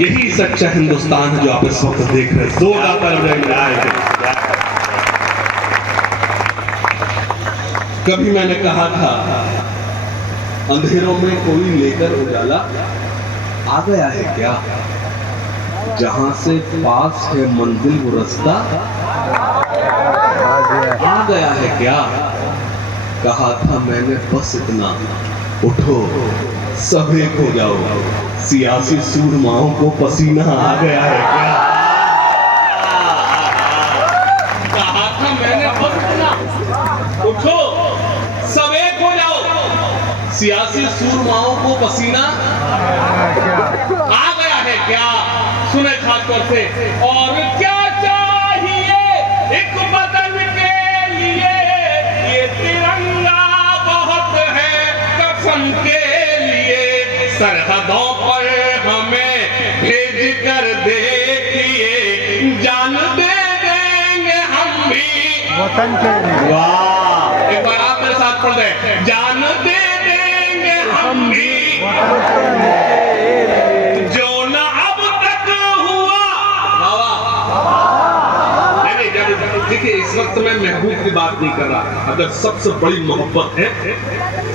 यही सच्चा हिंदुस्तान है जो आप इस वक्त देख रहे हैं। जोरदार तालियां। कभी मैंने कहा था अंधेरों में कोई लेकर उजाला आ गया है क्या, जहां से पास है मंजिल वो रास्ता आ गया है क्या। कहा था मैंने बस इतना, उठो सब एक हो जाओ, सियासी सूरमाओं को पसीना आ गया है क्या। कहा था मैंने बस इतना, उठो सब एक हो जाओ, सियासी सूरमाओं को पसीना आ गया है क्या। सुने खासतौर से, और क्या चाहिए एक वतन के लिए, ये तिरंगा बहुत है कसम के लिए, सरहदों पर हमें भेज कर देखिए, जान दे देंगे हम भी वतन के लिए। वाह, एक बार आप मेरे साथ पढ़ दे, जान दे देंगे हम भी जो न अब तक हुआ। देखिए इस वक्त मैं महबूब की बात नहीं कर रहा। अगर सबसे बड़ी मोहब्बत है,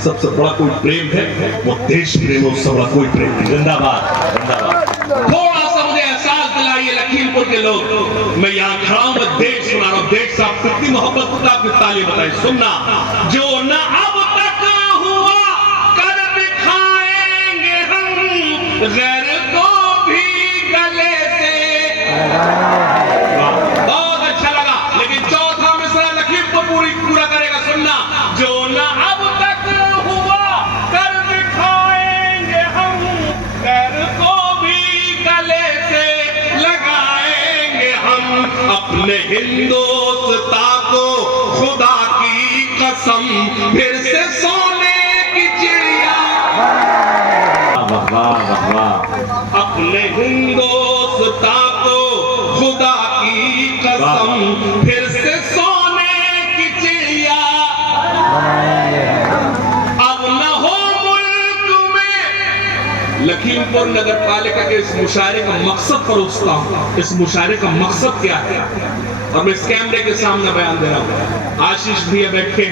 सबसे बड़ा कोई प्रेम है, वो देश प्रेम, उससे बड़ा कोई प्रेम नहीं। जिंदाबाद जिंदाबाद। थोड़ा सा मुझे एहसास दिलाइए लखीमपुर के लोग, मैं यहाँ खड़ा हूँ, मैं देश सुना रहा हूँ। देश से आप कितनी मोहब्बत होता है, आपकी ताली बताइए। सुनना, जो न अब तक हुआ कर दिखाएंगे हम, गैर को भी गले से। बहुत अच्छा लगा, लेकिन चौथा मिसरा लखीमपुर पूरा करेगा। सुनना, जो न अब तक हुआ कर दिखाएंगे हम, गैर को भी गले से लगाएंगे हम, अपने हिंदुस्तां को खुदा की कसम फिर से सोने की चिड़िया। अपने हिंदुस्तां को खुदा की कसम फिर से सोने की चिड़िया। अब न हो मुल्क में। लखीमपुर नगर पालिका के इस मुशायरे का मकसद परोसता हूँ। इस मुशायरे का मकसद क्या है, और मैं इस कैमरे के सामने बयान दे रहा हूँ। आशीष भैया बैठे,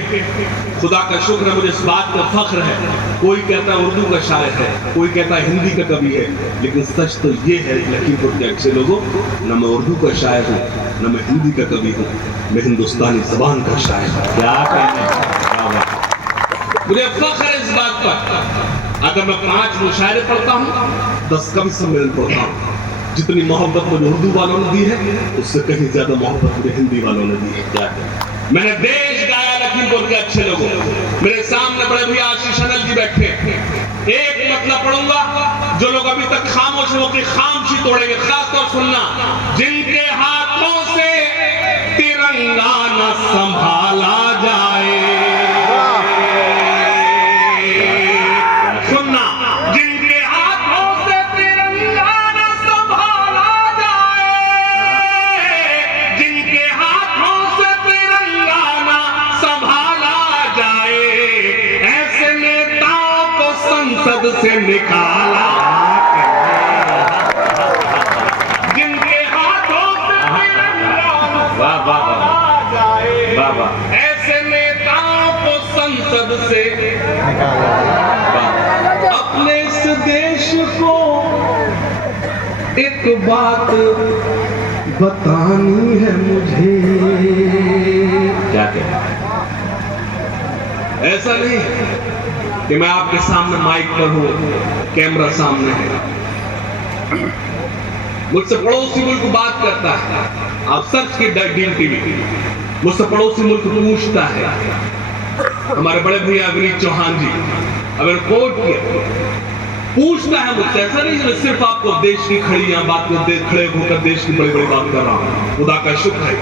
खुदा का शुक्र है, मुझे इस बात का फख्र है। कोई कहता है उर्दू का शायर है, कोई कहता है हिंदी का कवि है, लेकिन सच तो ये है लखीमपुर के अच्छे लोगों, न मैं उर्दू का शायर हूँ, न मैं हिंदी का कवि हूँ, मैं हिंदुस्तानी जबान का शायर हूँ। क्या कहने, मुझे फख्र है इस बात पर। अगर मैं 5 मुशायरे पढ़ता हूँ, 10 कवि सम्मेलन पढ़ता हूँ, जितनी मोहब्बत मुझे उर्दू वालों ने दी है, उससे कहीं ज्यादा मोहब्बत मुझे हिंदी वालों ने दी है। क्या है, मैंने देश गाया लखीमपुर के अच्छे लोगों। मेरे सामने बड़े भैया आशीष अनल जी बैठे। एक मतलब पढ़ूंगा, जो लोग अभी तक खामोश हैं वो अपनी खामोशी तोड़ेंगे। खासतौर सुनना, जिनके हाथों से तिरंगा न संभाला जाए। सुनना, जिनके हाथों से तिरंगा न संभाला जाए, जिनके हाथों से तिरंगा न संभाला जाए, ऐसे नेताओं को संसद से निकाला। जिनके हाथों से तिरंगा न संभाला जाए, ऐसे नेताओं को संसद से निकाला। अपने इस देश को एक बात बतानी है मुझे। क्या कहना, ऐसा नहीं कि मैं आपके सामने माइक पर हूं, कैमरा सामने है। मुझसे पड़ोसी मुल्क बात करता है, आप सर्च की डीन टीवी, मुझसे पड़ोसी मुल्क पूछता है। हमारे बड़े भैया अग्निज चौहान जी, अगर कोर्ट किया पूछता है मुझसे, ऐसा नहीं मैं सिर्फ आपको देश की खड़ी यहाँ बात में खड़े होकर देश की बड़ी बड़ी बात कर रहा हूँ। खुदा का शुक्र है,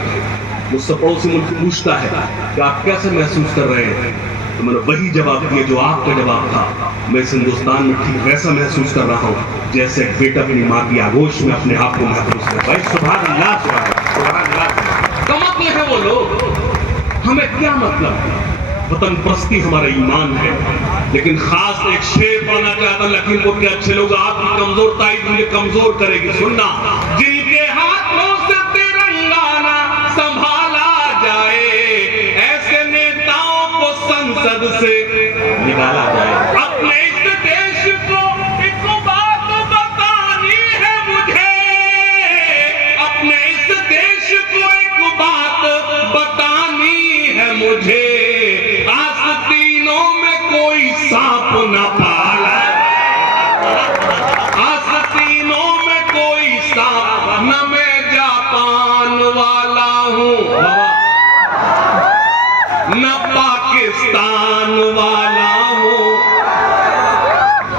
मुझसे पड़ोसी मुल्क पूछता है कि आप कैसे महसूस कर रहे हैं, तो मैंने वही जवाब दिया जो आपका जवाब था। मैं इस हिंदुस्तान में ठीक वैसा महसूस कर रहा हूँ जैसे एक बेटा अपनी माँ की आगोश में अपने आप को महसूस कर। भाई सुभान अल्लाह, सुभान अल्लाह। कमत है वो लोग, हमें क्या मतलब, वतन प्रस्ती हमारा ईमान है। लेकिन खास एक शेर पढ़ना चाहता हूं, लखीमपुर के अच्छे लोग, आपकी कमजोरता ही मुझे कमजोर करेगी। सुनना, जिनके हाथों से तिरंगा ना संभाला जाए, ऐसे नेताओं को संसद से निकाला जाए। अपने इस देश को एक बात बतानी है मुझे, अपने इस देश को एक बात बतानी है मुझे, आस्तीनों में कोई सांप न पाला, आस्तीनों में कोई सांप न, मैं जापान वाला हूं न पाकिस्तान वाला हूं,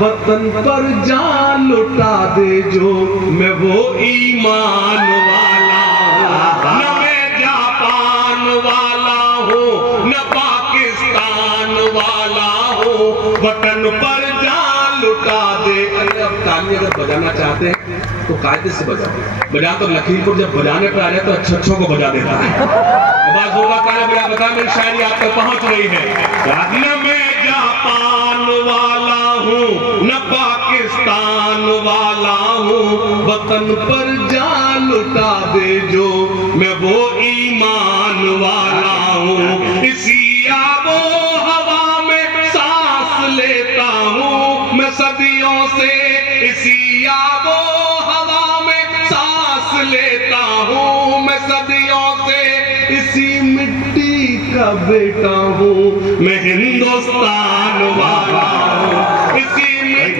वतन पर जान लुटा दे जो, मैं वो ईमान वाला हूं, न मैं जापान वाला हूं न पाकिस्तान वाला हूं, वतन पर जान लुटा दे। अरे अब ताली अगर बजाना चाहते हैं तो कायदे से बजा तो लखीमपुर जब बजाने पर आ रहे तो अच्छों को बजा देता है। आवाज होगा ताली बजा, बता मेरी शायरी आप तक पहुंच रही है। न मैं जापान वाला हूं न पाकिस्तान वाला हूं, वतन पर जान लुटा दे जो, मैं वो ईमान वाला हूं। इसी आबो हवा में सांस लेता हूं मैं सदियों से, इसी आबो हवा में सांस लेता हूं मैं सदियों से, इसी मिट्टी का बेटा हूं मैं हिंदुस्तान वाला हूं, इसी मिट्टी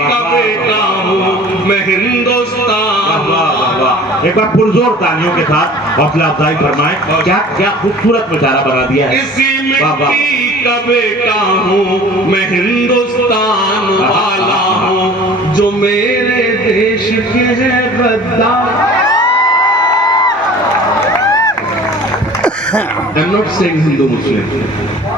का बेटा हूं मैं हिंदुस्तान वाला। एक बार पुरजोर तालियों के साथ हौसला अफजाई फरमाएं। क्या क्या खूबसूरत नजारा बना दिया है। इसी मिट्टी का बेटा हूं मैं हिंदुस्तान वाला हूं, जो मेरे देश के हैं गद्दार। I'm not saying Hindu Muslim.